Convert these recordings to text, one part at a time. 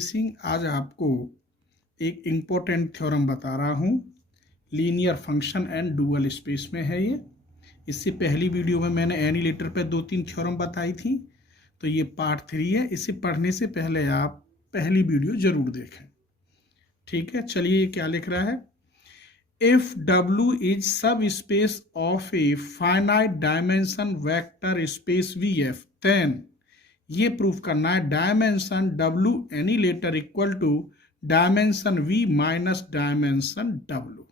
Spacing आज आपको एक इम्पोर्टेंट थ्योरम बता रहा हूँ। Linear function and dual space में है ये। इससे पहली वीडियो में मैंने एनीलेटर पे 2-3 थ्योरम बताई थी, तो ये पार्ट 3 है। इसे पढ़ने से पहले आप पहली वीडियो जरूर देखें, ठीक है। चलिए, क्या लिख रहा है, if W is subspace of a finite dimension vector space VF, then ये प्रूफ करना है dimension W annihilator equal to dimension V minus dimension W।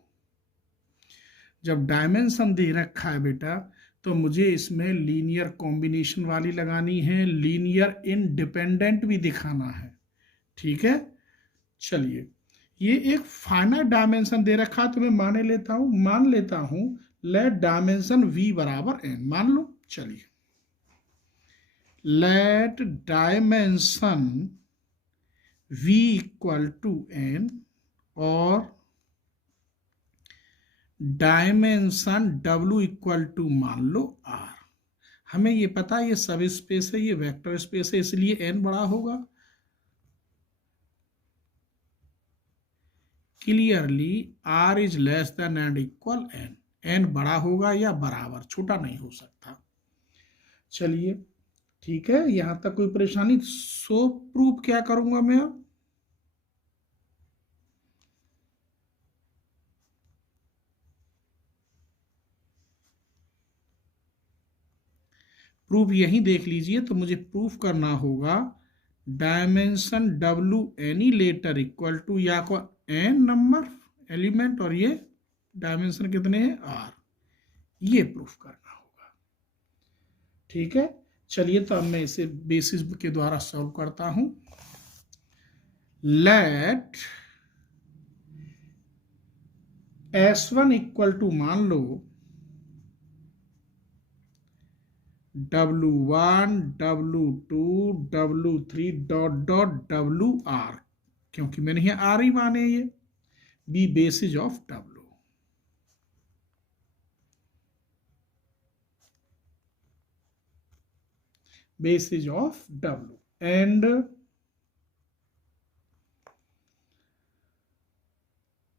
जब डायमेंशन दे रखा है बेटा, तो मुझे इसमें लीनियर कॉम्बिनेशन वाली लगानी है, लीनियर इंडिपेंडेंट भी दिखाना है, ठीक है। चलिए, ये एक फाइनाइट डायमेंशन दे रखा है, तो मैं मान लेता हूं लेट डायमेंशन V बराबर n मान लो। चलिए, let dimension V equal to n और डायमेंशन W इक्वल टू मान लो R। हमें ये पता है ये सब स्पेस है, ये वेक्टर स्पेस है, इसलिए n बड़ा होगा। Clearly R is less than and equal n, n बड़ा होगा या बराबर, छोटा नहीं हो सकता। चलिए, ठीक है, यहां तक कोई परेशानी। सो प्रूफ क्या करूंगा मैं अब, प्रूफ यही देख लीजिए। तो मुझे प्रूफ करना होगा dimension W annihilator equal to या को n नंबर एलिमेंट और ये डायमेंशन कितने हैं R, ये प्रूफ करना होगा, ठीक है। चलिए, तो अब मैं इसे बेसिस के द्वारा सॉल्व करता हूं। लेट S1 इक्वल टू मान लो W1 W2 W3 dot dot WR, क्योंकि मैंने यहाँ R ही माने, ये B basis of W, basis of W and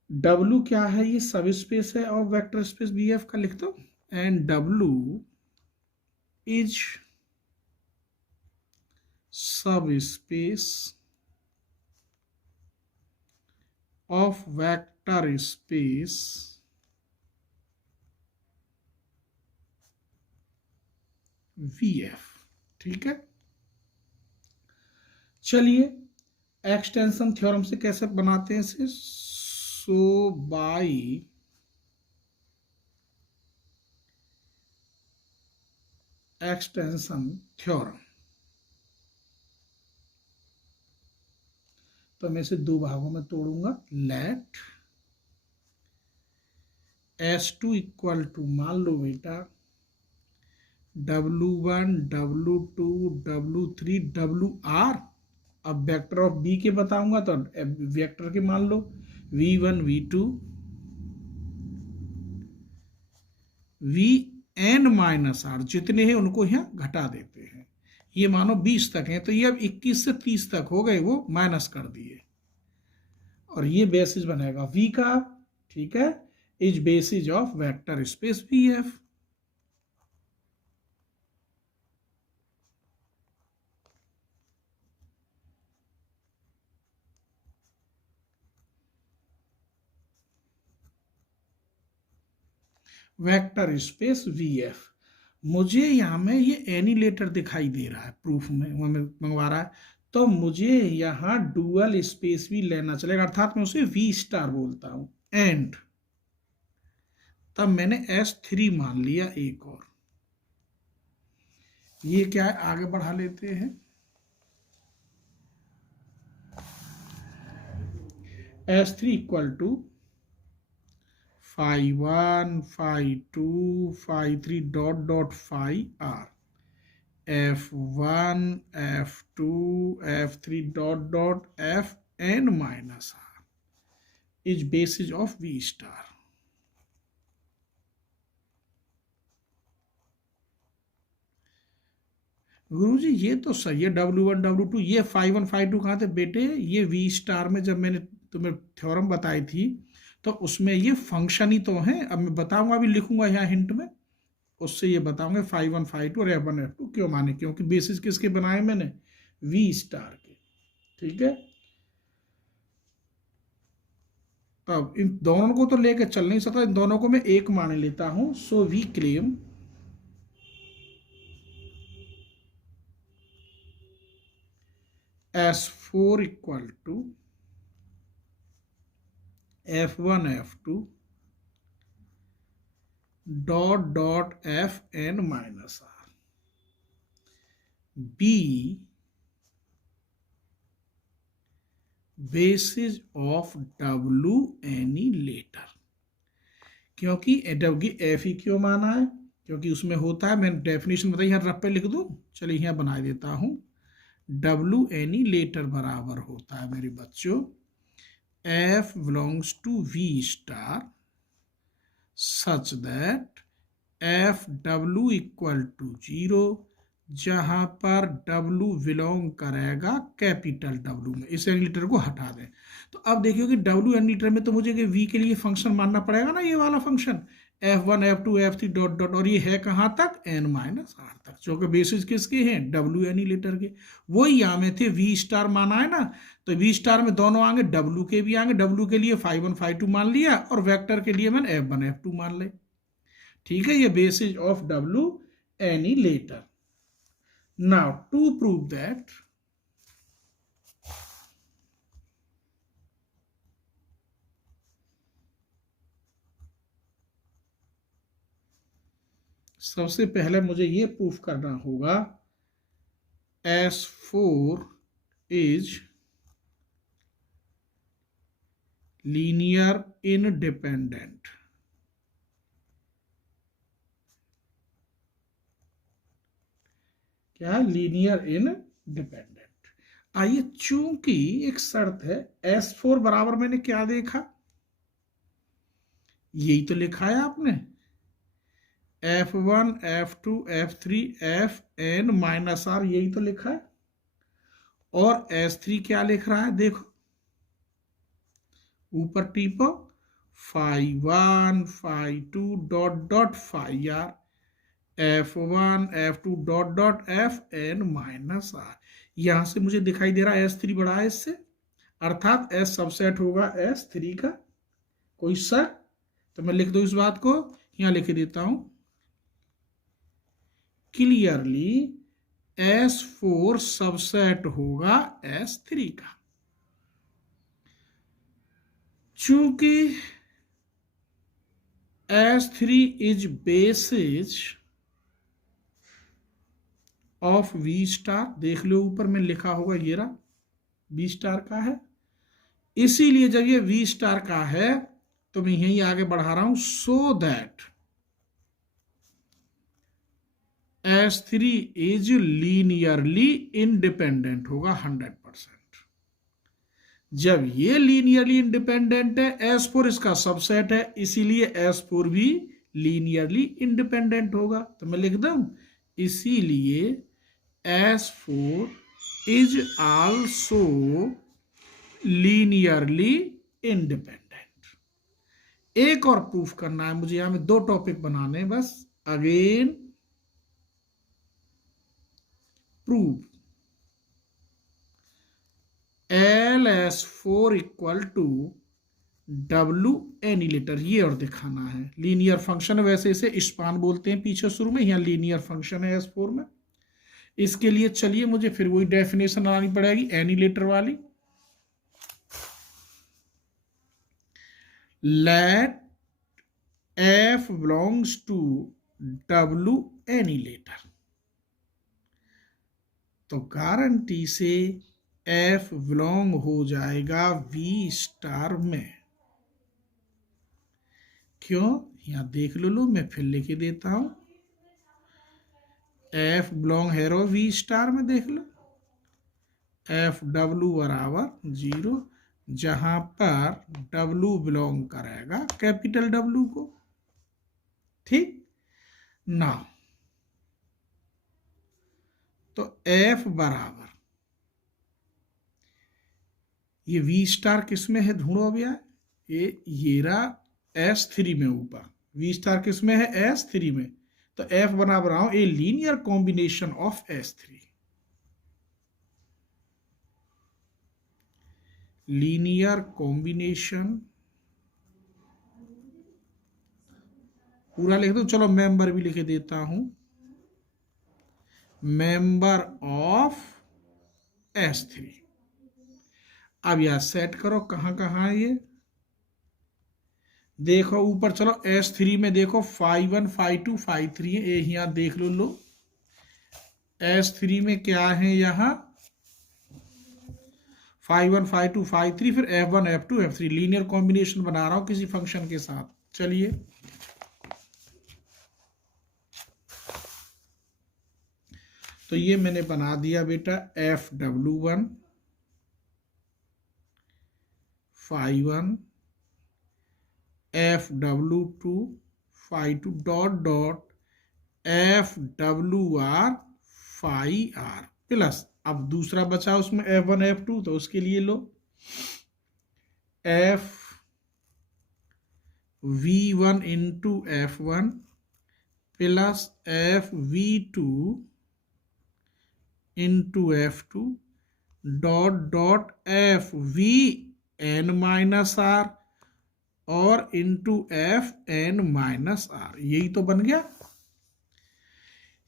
W क्या है, ये सब स्पेस है और वेक्टर स्पेस VF का लिखता हूं, and W is subspace of vector space VF, ठीक है। चलिए, एक्सटेंशन थ्योरम से कैसे बनाते हैं इसे। सो बाय एक्सटेंशन थ्योरम, तो मैं इसे दो भागों में तोड़ूंगा। लेट S2 इक्वल टू मान लो बेटा W1 W2 W3 WR। अब वेक्टर ऑफ B के बताऊंगा, तो वेक्टर के मान लो V1 V2 Vn minus R, जितने हैं उनको यहाँ घटा देते हैं। ये मानो 20 तक हैं, तो ये अब 21 से 30 तक हो गए, वो माइनस कर दिए, और ये बेसिस बनेगा V का, ठीक है, is basis of vector space VF। Vector space VF, मुझे यहाँ में ये एनीलेटर दिखाई दे रहा है, प्रूफ में मंगवा रहा है, तो मुझे यहाँ डुअल स्पेस भी लेना चलेगा, अर्थात मैं उसे V स्टार बोलता हूं। एंड तब मैंने S3 मान लिया एक और, ये क्या है, आगे बढ़ा लेते हैं। S3 equal to phi1 phi2 phi3 dot dot phi R, F1 F2 F3 dot dot Fn minus R is basis of V star. गुरुजी ये तो सही है, W1 W2 ये phi1 phi2 कहाँ थे बेटे, ये V स्टार में जब मैंने तुम्हें थ्योरम बताई थी तो उसमें ये फंक्शन ही तो है। अब मैं बताऊंगा, अभी लिखूंगा यहाँ हिंट में, उससे ये बताऊंगे phi1 phi2 और F1 F2 क्यों माने, क्योंकि बेसिस किसके बनाए मैंने, V स्टार के। ठीक है, तब इन दोनों को तो लेके चल नहीं सकता, इन दोनों को मैं एक मान लेता हूं। So we claim S4 equal to F1 F2 dot dot Fn minus R B basis of W annihilator. क्योंकि एफ ही क्यों माना है, क्योंकि उसमें होता है, मैंने डेफिनेशन बताई, यहाँ रफ पे लिख दूं, चलिए यहाँ बना देता हूं, W एनी लेटर बराबर होता है मेरे बच्चों F belongs to V star such that F W equal to 0, जहां पर W बिलोंग करेगा कैपिटल W में। इस एन लीटर को हटा दें तो अब देखिए कि W एन लीटर में तो मुझे कि V के लिए फंक्शन मानना पड़ेगा ना, ये वाला function F1 F2 F3 dot dot, और ये है कहाँ तक, n माइनस R तक, जो कि बेसिस किसके हैं, W एन लीटर के। वही यहाँ में थे V स्टार माना है ना, तो V स्टार में दोनों आएंगे, W के भी आएंगे, W के लिए phi1 phi2 मान लिया और वेक्टर के लिए मैंने F1 F2 मान ले। ठीक है, ये basis of W annihilator. Now to prove that सबसे पहले मुझे ये प्रूफ करना होगा S4 is लीनियर इनडिपेंडेंट। क्या है, लीनियर इनडिपेंडेंट। आइए, चूंकि एक शर्त है, S4 बराबर मैंने क्या देखा, यही तो लिखा है आपने, F1 F2 F3 Fn minus R, यही तो लिखा है। और S3 क्या लिख रहा है, देखो ऊपर टीपो, phi1 phi2 dot dot phi R F1 F2 dot dot Fn minus R। यहां से मुझे दिखाई दे रहा है S3 बड़ा है इससे, अर्थात S सबसेट होगा S3 का। कोई शक, तो मैं लिख दूं इस बात को, यहां लिख देता हूं, क्लियरली S4 सबसेट होगा S3 का। चूंकि S3 is basis of V star, देख लो ऊपर में लिखा होगा, ये रहा V स्टार का है, इसीलिए जब ये V स्टार का है तो मैं यही आगे बढ़ा रहा हूं, so that S3 is linearly independent होगा 100%। जब ये लीनियरली इंडिपेंडेंट है, S4 इसका सबसेट है, इसीलिए S4 भी लीनियरली इंडिपेंडेंट होगा। तो मैं लिख दूं, इसीलिए S4 is also linearly independent. एक और प्रूफ करना है मुझे, यहां में दो टॉपिक बनाने हैं बस। Again prove LS4 equal to W annihilator, ये और दिखाना है। लीनियर फंक्शन, वैसे इसे स्पान बोलते हैं पीछे शुरू में, यहाँ लीनियर फंक्शन है S4 में। इसके लिए चलिए मुझे फिर वही डेफिनेशन आनी पड़ेगी एनी लेटर वाली। Let F belongs to W annihilator, तो गारंटी से F बिलोंग हो जाएगा V स्टार में। क्यों, यहां देख लो, मैं फिर लिख देता हूं, F बिलोंग है V स्टार में, देख लो F W बराबर 0, जहां पर W बिलोंग करेगा कैपिटल W को। ठीक ना, तो F बराबर, ये V स्टार किस में है ढूंढो भैया, ये रहा S3 में ऊपर, V स्टार किस में है S3 में, तो F बना रहा हूं a linear combination of S3, linear combination, पूरा लिख दो, चलो मेंबर भी लिख देता हूं, मेंबर ऑफ S3। अब यह सेट करो कहां कहां है ये, देखो ऊपर चलो S3 में देखो 5 1 5 2 5 3 है, ये यहां देख लो S3 में क्या है यहां 5 1 5 2 5 3, फिर F1 F2 F3, linear combination बना रहा हूं किसी फंक्शन के साथ। चलिए तो ये मैंने बना दिया बेटा FW1 phi 1 FW2 phi 2 dot dot FWR phi R plus, अब दूसरा बचा उसमें F1 F2, तो उसके लिए लो FV1 into F1 plus FV2 into F2 dot dot FVN minus R और इंटू FN माइनस R, यही तो बन गया।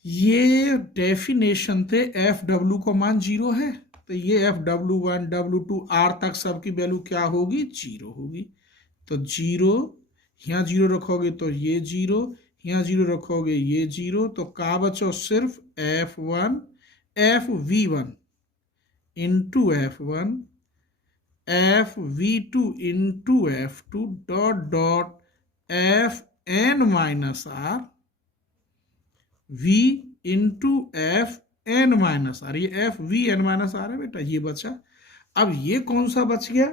ये डेफिनेशन थे, FW को मान 0 है, तो ये FW1 W2 R तक सबकी वैल्यू क्या होगी 0 होगी, तो 0 यहाँ 0 रखोगे तो ये 0, यहाँ 0 रखोगे ये 0, तो का बचो सिर्फ F1 FV1 into F1 FV2 into F2 dot dot FN minus R V into FN minus R, ये FVN माइनस R है बेटा, ये बचा। अब ये कौन सा बच गया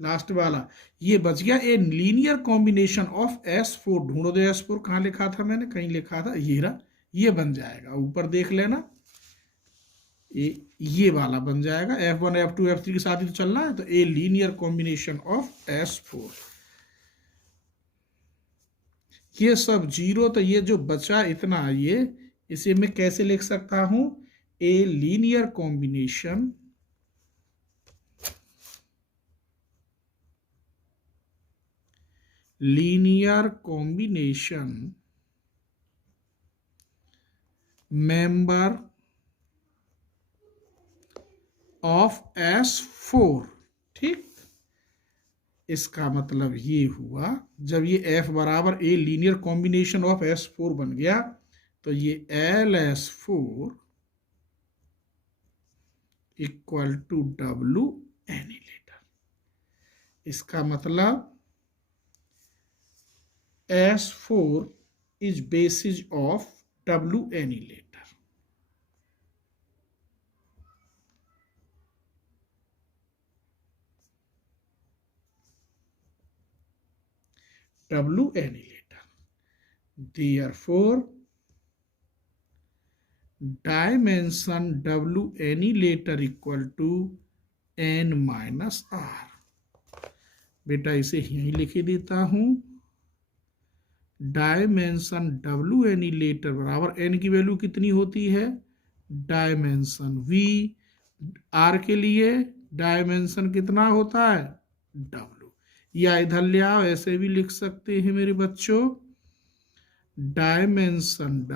लास्ट वाला, ये बच गया a linear combination of S4, ढूंढो दे S4 कहाँ लिखा था मैंने, कहीं लिखा था, ये रहा, ये बन जाएगा, ऊपर देख लेना, ये वाला बन जाएगा, F1 F2 F3 के साथ ही तो चलना है, तो a linear combination of S4, ये सब 0, तो ये जो बचा इतना, ये इसे मैं कैसे लिख सकता हूं, a linear combination member of S4, ठीक। इसका मतलब ये हुआ, जब ये F बराबर a linear combination of S4 बन गया, तो ये LS4 equal to W annihilator, इसका मतलब S4 is basis of W annihilator, W annihilator. Therefore, dimension W annihilator equal to N minus R। बेटा इसे यहीं लिख देता हूं, डायमेंशन W annihilator बराबर N की वैल्यू कितनी होती है, डायमेंशन V, R के लिए डायमेंशन कितना होता है W, या इधर ले आओ, ऐसे भी लिख सकते हैं मेरे बच्चों, dimension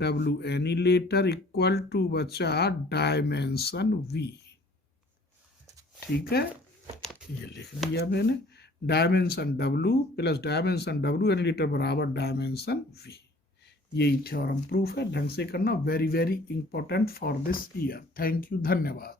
W annihilator equal to बचा डायमेंशन V, ठीक है, ये लिख दिया मैंने, dimension W plus dimension W annihilator बराबर डायमेंशन V। यही थ्योरम प्रूफ है, ढंग से करना, very very important for this year. Thank you, धन्यवाद।